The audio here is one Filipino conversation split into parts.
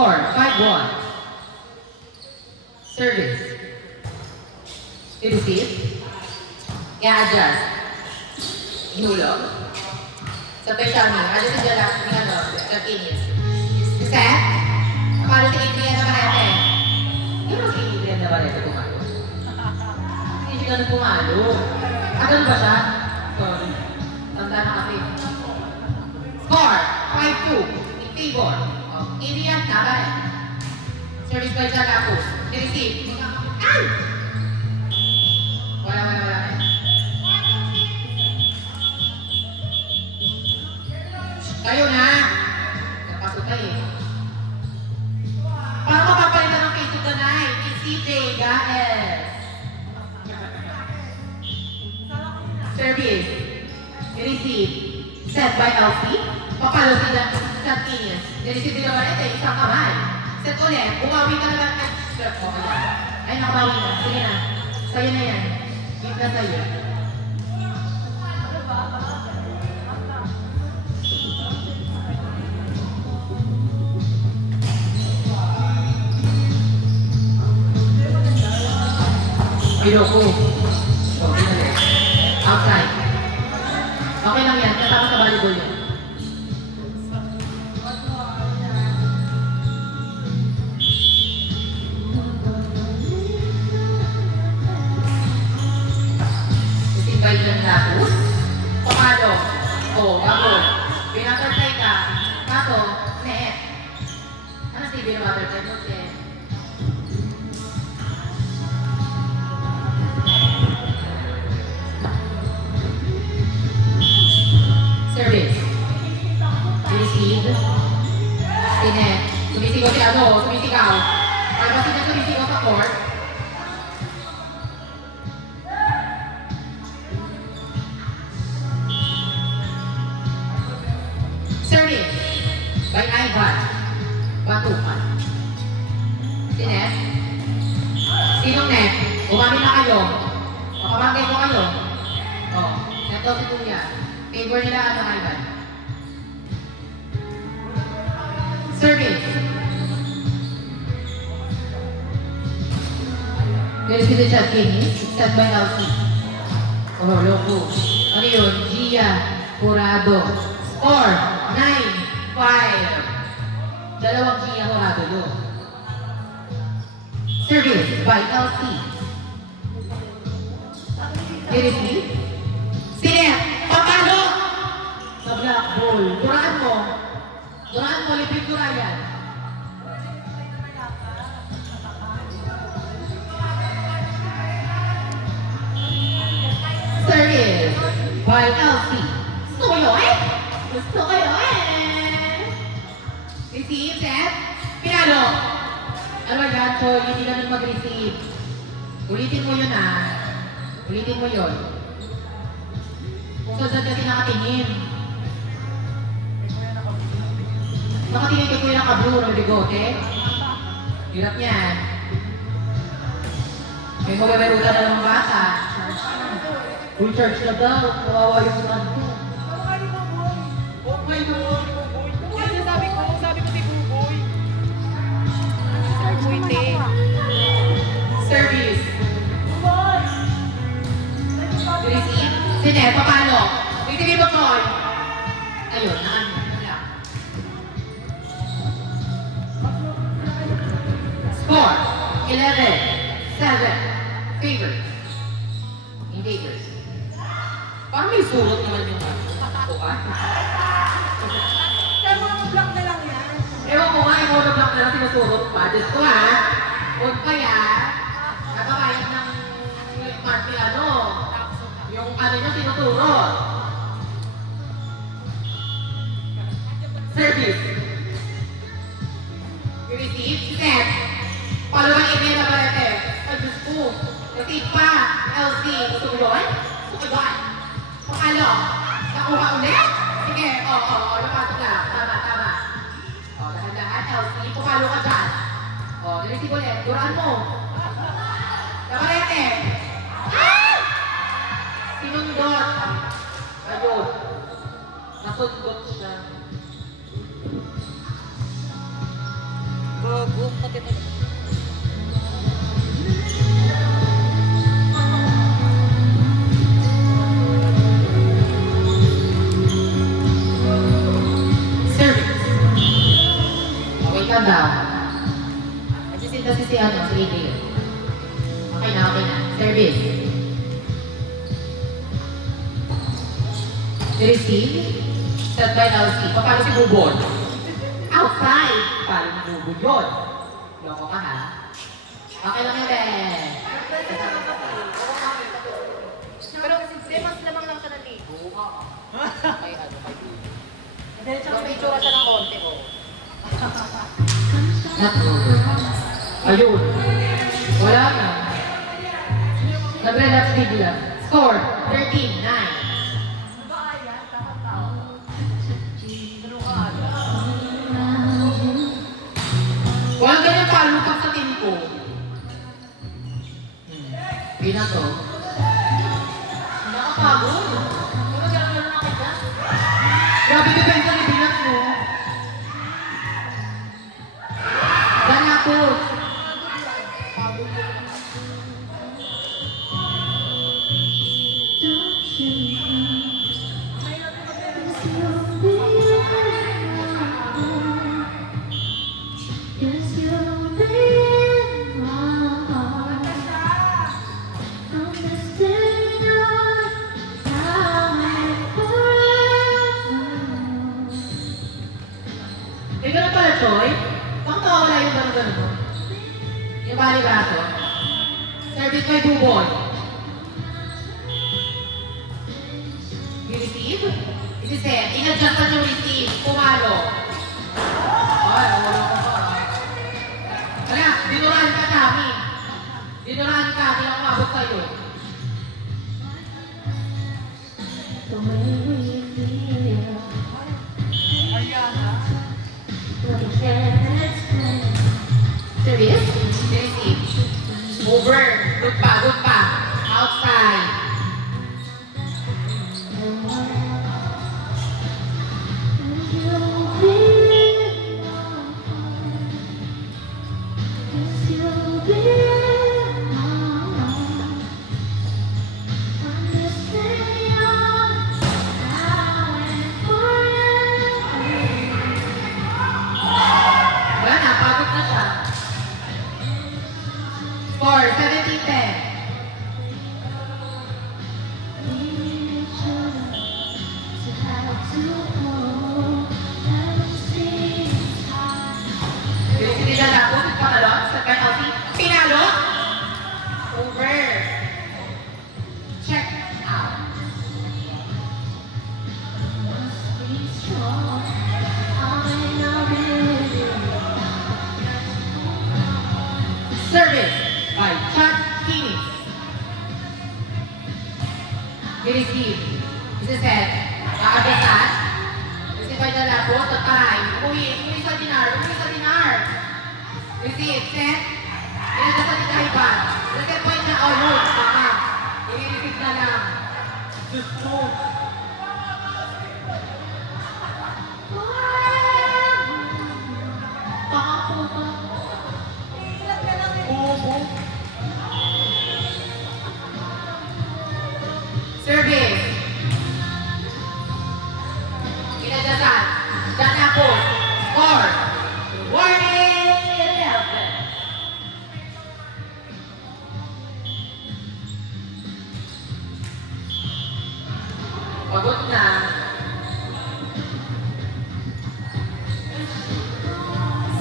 Score, 5-1. Service. I-receive. I-adjust. Ihulog. Sabay siya niya. Adjust siya lang. Continuous. Set. Palo si Adrian Navarrete. Yun ang si Adrian Navarrete pumalo. Hindi siya ganun pumalo. Ganun ba siya? Sorry. Tanda na kasi. Score, 5-2. In favor of Adrian Navarrete. Service by Jagapos. I-receive. Ay! Wala. Kayo na! Napasok kayo eh. Para mapapalitan ng case of the night, it's CJ Gaes. Service. I-receive. Set by LC. Papalo sila sa Tinius. I-receive din naman ito, isang kamay. Set ulit. Umawi ka naman. Ay, nakabawi na. Sige na. Sa'yo na yan. Give na sa'yo. Ayoko. Outside. Okay lang yan. Kasama sa volleyball yan. Tapos, pamalo. Gabon. Binatertay ka. Kaso, net. Ano si binatertay mo, Chen? Service. Receive. Sinet. Sumisigaw si ano, sumisigaw. Para ba siya sumisigaw sa court? Service by Ivan. Batukan. Sinet. Sinong net? Umami na kayo. Makabangay ko kayo. Net daw si Kuya. Favor nila ano, Ivan. Service. There's the chat game. Set by LC. Loko. Ano yun? Gia Curado. Score, 9-5. Dalawang Gia Horado doon. Service by LC. I-receive. Sinet, papalo! Sa black ball. Duraan mo. Lipid durayan. Service by LC. Gusto ko yun? Gusto ko yun! Receive, set. Pinalo. Ano ba yan, Choy? Hindi ka nang mag-receive. Ulitin mo yun ah. Ulitin mo yun. Kung saan kasi nakatingin. Nakatingin kay Kuya naka-blue ng bigote. Hirap yan. May magamerutan na ng bata. Full charge na daw. Kawawa yung buwan ko. May buwan. Yan sabi ko si Buboy. Sir Buite. Service. Receive. Sinet, papalo. Receive mo, Choy. Ayun, naano. Wala. Score. 11-7. Favor. Invaders. Parang may surot naman yung patakuan. Kaya mga block na lang yan. Ewan ko nga, yung mga block na lang sinusurot pa. Diyos ko ha. Huwag kaya, nakabayad ng party ano, yung ano nyo sinusurot. Service. You receive? Set. Palo ng email na barete. Ay, Diyos ko. Receive pa. LC. Gusto mo yun? Gusto ko yun. Pakalo. Nakuha ulit? Sige. Napasok lang. Tama. Dahan-dahan. LC. Pukalo ka dyan. Nireceive ulit. Duraan mo. Nabarete. Ah! Sinundot. Ayun. Nasundot siya. Gago, pati ito. Service. Okay ka daw. Nagsisinta si ano, si Adrian. Okay na, okay na. Service. Receive. Set by LC. Paano si Bubon? Outside. Paano ni Bubon yun? Loko ka ha? Okay lang yun eh. Pero kasi mas lamang lang siya ng ligo. Ay, ano, Dahil siya may tsura siya ng konti, oh. not over. Ayun. Wala na. Nag-relapse bigla. Score, 13-9. Walang ganyan palupak sa team ko. Bilang to. Nakapagod. Pero gano'n na kita. Grabe depensa ni Bilang mo. Gana po. May ganun pala, Choy. Bakit nawawala yung gano'n mo? Yung bali baso. Service by Buboy. You receive? Isi-set. In-adjust na yung receive. Pumalo. Ay, wala ko pa. Kaya, dinurahan ka namin. Dinurahan ka. Hindi ako mabot sa'yo. The way we feel. Serious? Receive. Over. Good pa, good pa. Outside. Wala na, pagod na siya. Score, 17-10. Hindi na tapos, patalon, sa penalty. Pinalo. Over. Check out. Service by Chuck Kinney. Receive. Isi-set. Nakagasan. Receive by Dalapos. Nagparay. Uwi sa dinar. Uwi sa dinar. Receive. Set. Inagasan ni Kaiban. Reset point na. Oh, no. Tama. I-receive na lang. Just move. Service. Inagasan. Dalapos. Score. Warning! 11. Pagod na.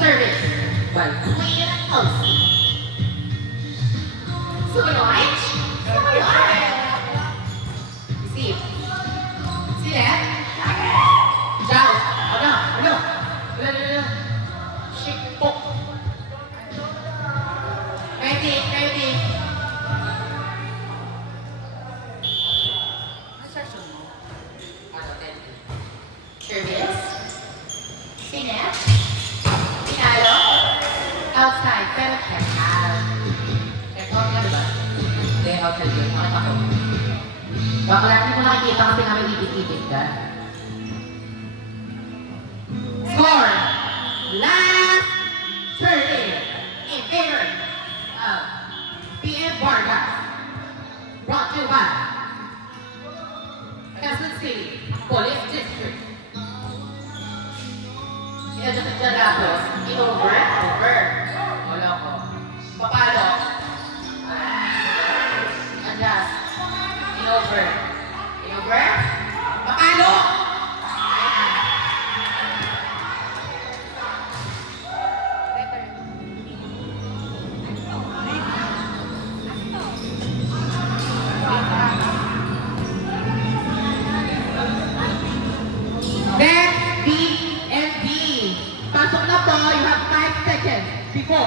Service by Queen Elsie. Sumayon? Sumayon! Receive. See that? Down. Ano? Shikpo. Ready. Service. Sinet. Pinalo. Outside. Pero check out. Check out nga, diba? Hindi, outside yun. Nakita ko. Baka lang hindi mo nakikita kasi nga may ipit-ipit ka. Score! Last turn! 1. Quezon City, Police District. I-adjust dyan tapos. In-over. Over. Wala ko. Papalo. Adjust. In-over. In-over. Papalo! Next, B and B. Pasok na po, you have 5 seconds before.